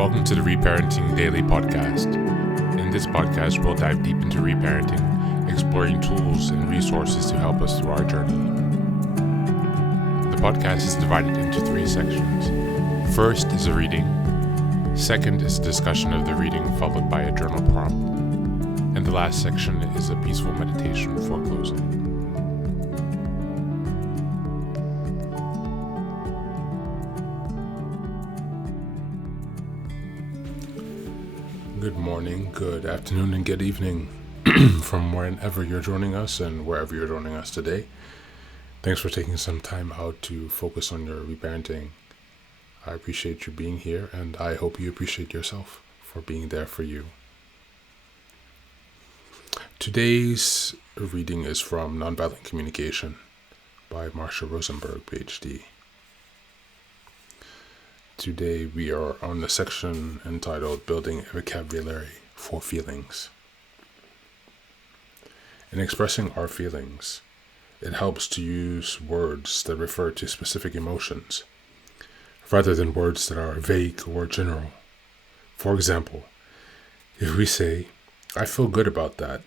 Welcome to the Reparenting Daily podcast. In this podcast, we'll dive deep into reparenting, exploring tools and resources to help us through our journey. The podcast is divided into 3 sections. First is a reading. Second is a discussion of the reading, followed by a journal prompt. And the last section is a peaceful meditation for closing. Good morning, good afternoon, and good evening from wherever you're joining us and wherever you're joining us today. Thanks for taking some time out to focus on your reparenting. I appreciate you being here, and I hope you appreciate yourself for being there for you. Today's reading is from Nonviolent Communication by Marsha Rosenberg, PhD. Today we are on the section entitled Building a Vocabulary for Feelings. In expressing our feelings, it helps to use words that refer to specific emotions, rather than words that are vague or general. For example, if we say, "I feel good about that,"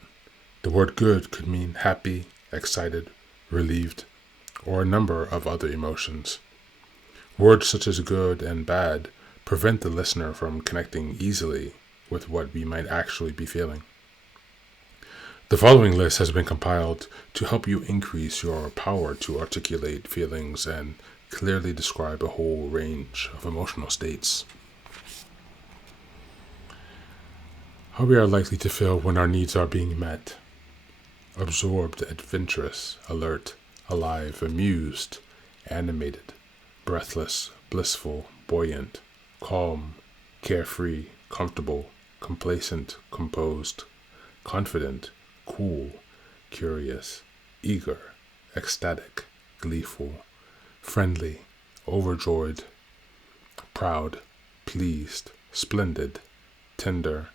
the word good could mean happy, excited, relieved, or a number of other emotions. Words such as good and bad prevent the listener from connecting easily with what we might actually be feeling. The following list has been compiled to help you increase your power to articulate feelings and clearly describe a whole range of emotional states. How we are likely to feel when our needs are being met: absorbed, adventurous, alert, alive, amused, animated, breathless, blissful, buoyant, calm, carefree, comfortable, complacent, composed, confident, cool, curious, eager, ecstatic, gleeful, friendly, overjoyed, proud, pleased, splendid, tender,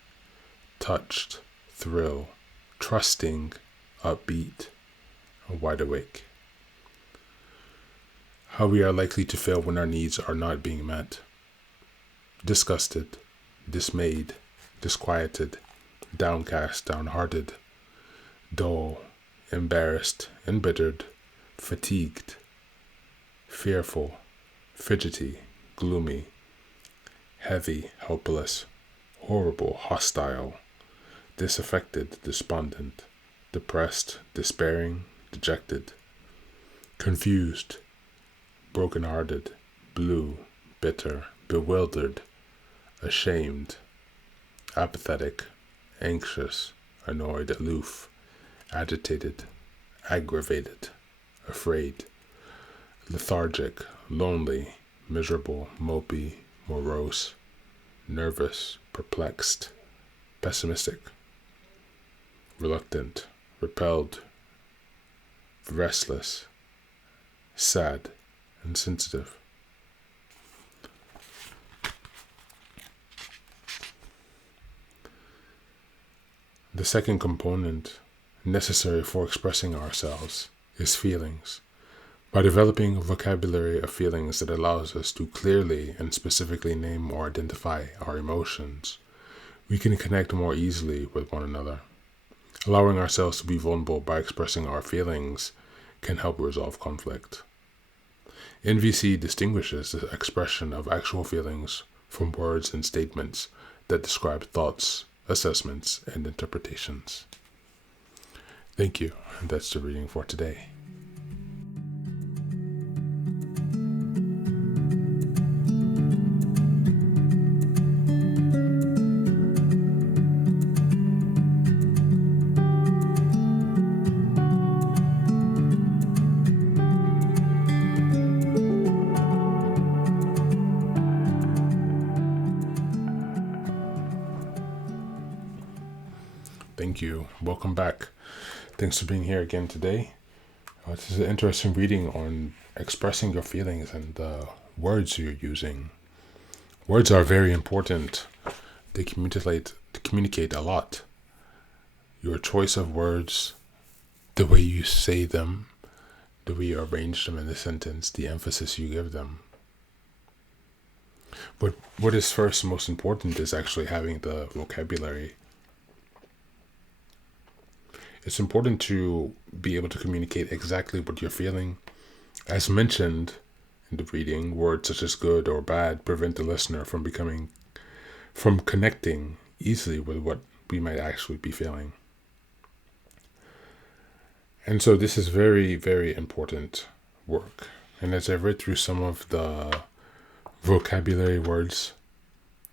touched, thrill, trusting, upbeat, wide awake. How we are likely to feel when our needs are not being met: disgusted, dismayed, disquieted, downcast, downhearted, dull, embarrassed, embittered, fatigued, fearful, fidgety, gloomy, heavy, helpless, horrible, hostile, disaffected, despondent, depressed, despairing, dejected, confused, broken-hearted, blue, bitter, bewildered, ashamed, apathetic, anxious, annoyed, aloof, agitated, aggravated, afraid, lethargic, lonely, miserable, mopey, morose, nervous, perplexed, pessimistic, reluctant, repelled, restless, sad, and sensitive. The second component necessary for expressing ourselves is feelings. By developing a vocabulary of feelings that allows us to clearly and specifically name or identify our emotions, we can connect more easily with one another. Allowing ourselves to be vulnerable by expressing our feelings can help resolve conflict. NVC distinguishes the expression of actual feelings from words and statements that describe thoughts, assessments, and interpretations. Thank you, and that's the reading for today. Thank you. Welcome back. Thanks for being here again today. This is an interesting reading on expressing your feelings and the words you're using. Words are very important. They communicate a lot. Your choice of words, the way you say them, the way you arrange them in the sentence, the emphasis you give them. But what is first most important is actually having the vocabulary. It's important to be able to communicate exactly what you're feeling. As mentioned in the reading, words such as good or bad prevent the listener from connecting easily with what we might actually be feeling. And so this is very, very important work. And as I read through some of the vocabulary words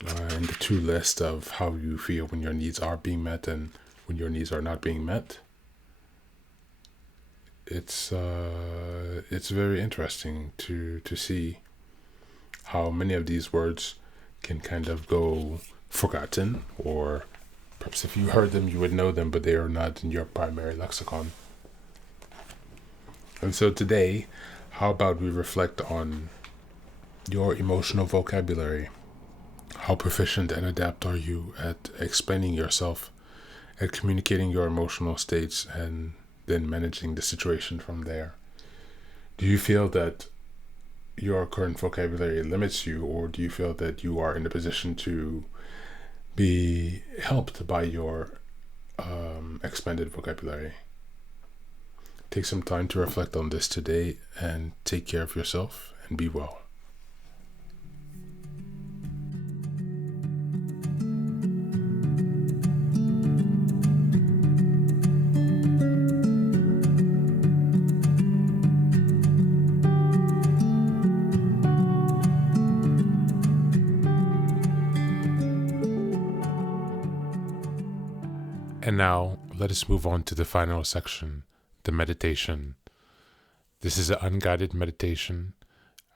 and the two lists of how you feel when your needs are being met and when your needs are not being met, it's very interesting to see how many of these words can kind of go forgotten, or perhaps if you heard them you would know them, but they are not in your primary lexicon. And so today, how about we reflect on your emotional vocabulary? How proficient and adept are you at explaining yourself, at communicating your emotional states, and then managing the situation from there? Do you feel that your current vocabulary limits you, or do you feel that you are in a position to be helped by your expanded vocabulary? Take some time to reflect on this today and take care of yourself and be well. And now, let us move on to the final section, the meditation. This is an unguided meditation.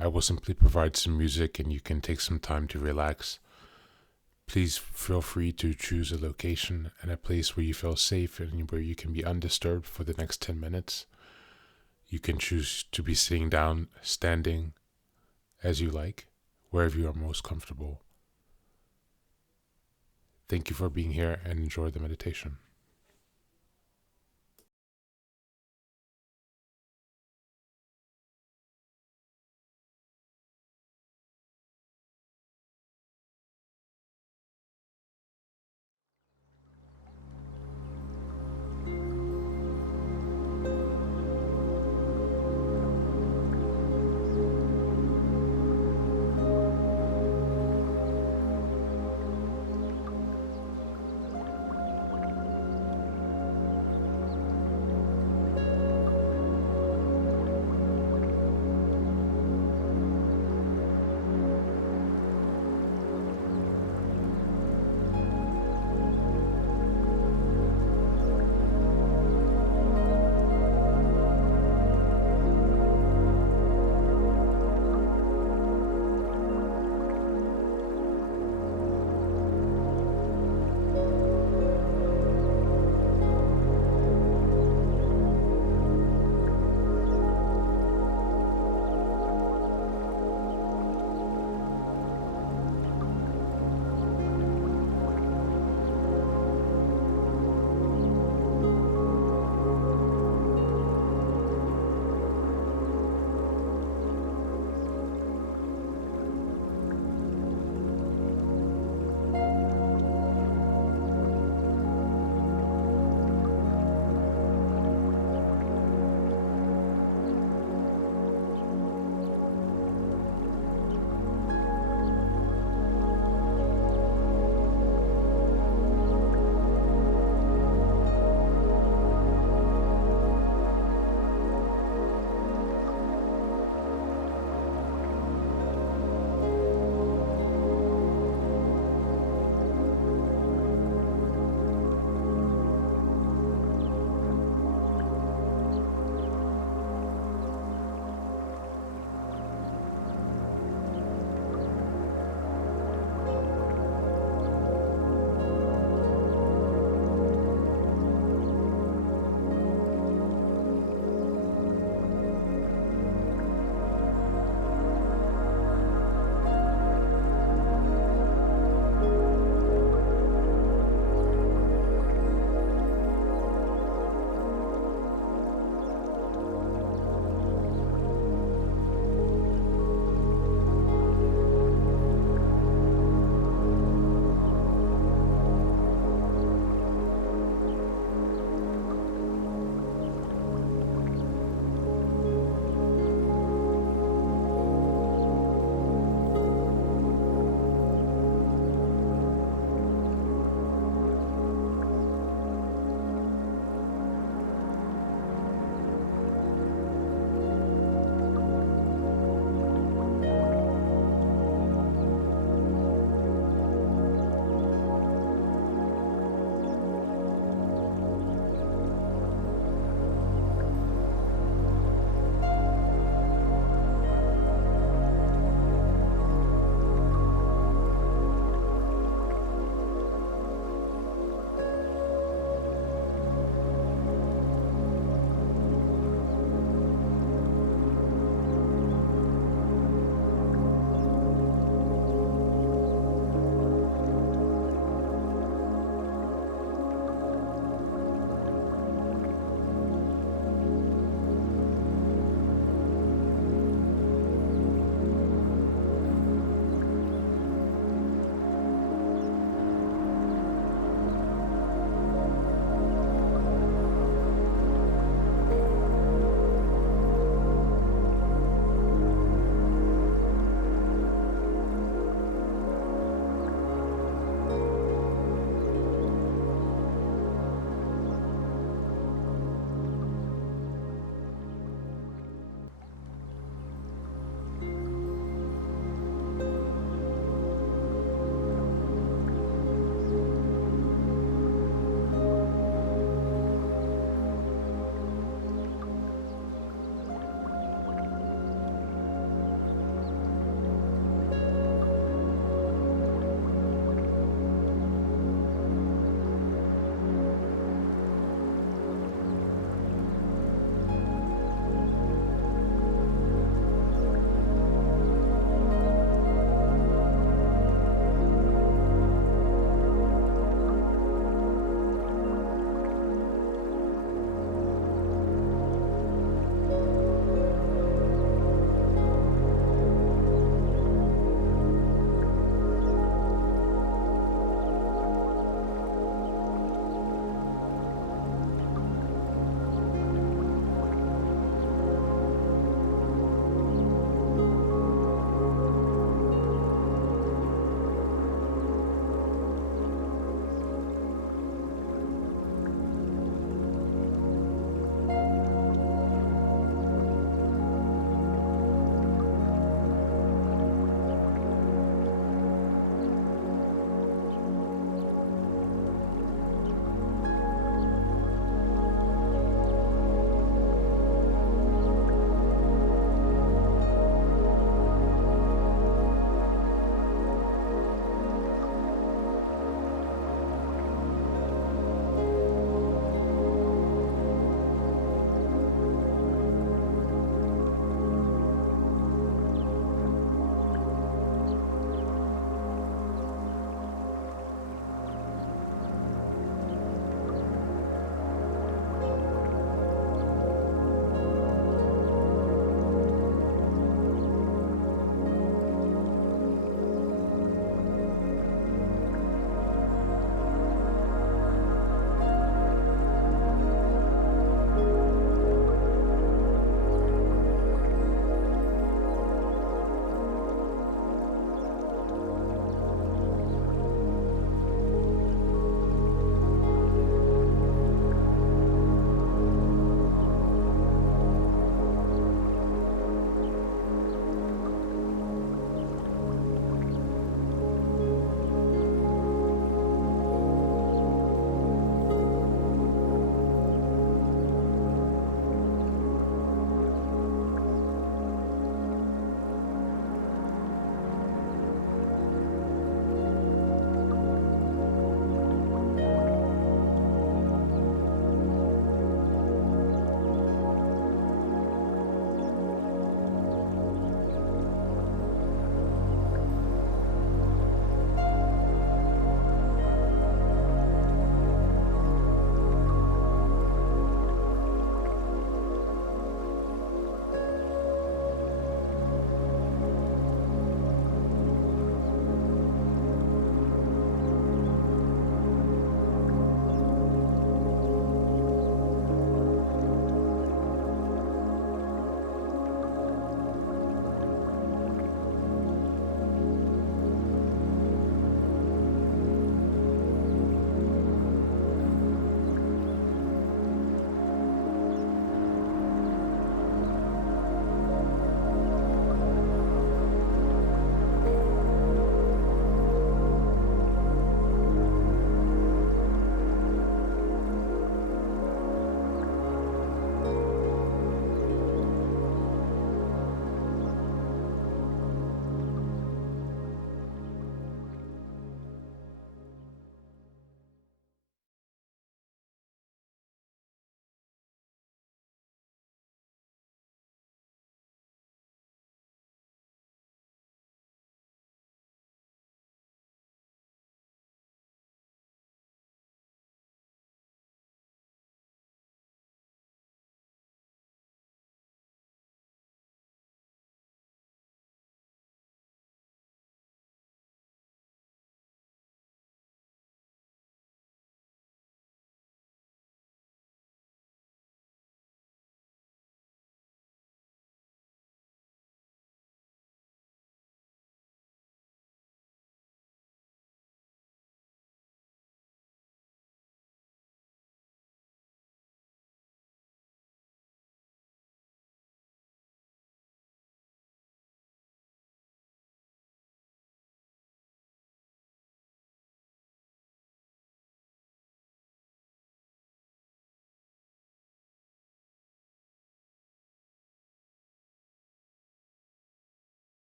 I will simply provide some music and you can take some time to relax. Please feel free to choose a location and a place where you feel safe and where you can be undisturbed for the next 10 minutes. You can choose to be sitting down, standing, as you like, wherever you are most comfortable. Thank you for being here and enjoy the meditation.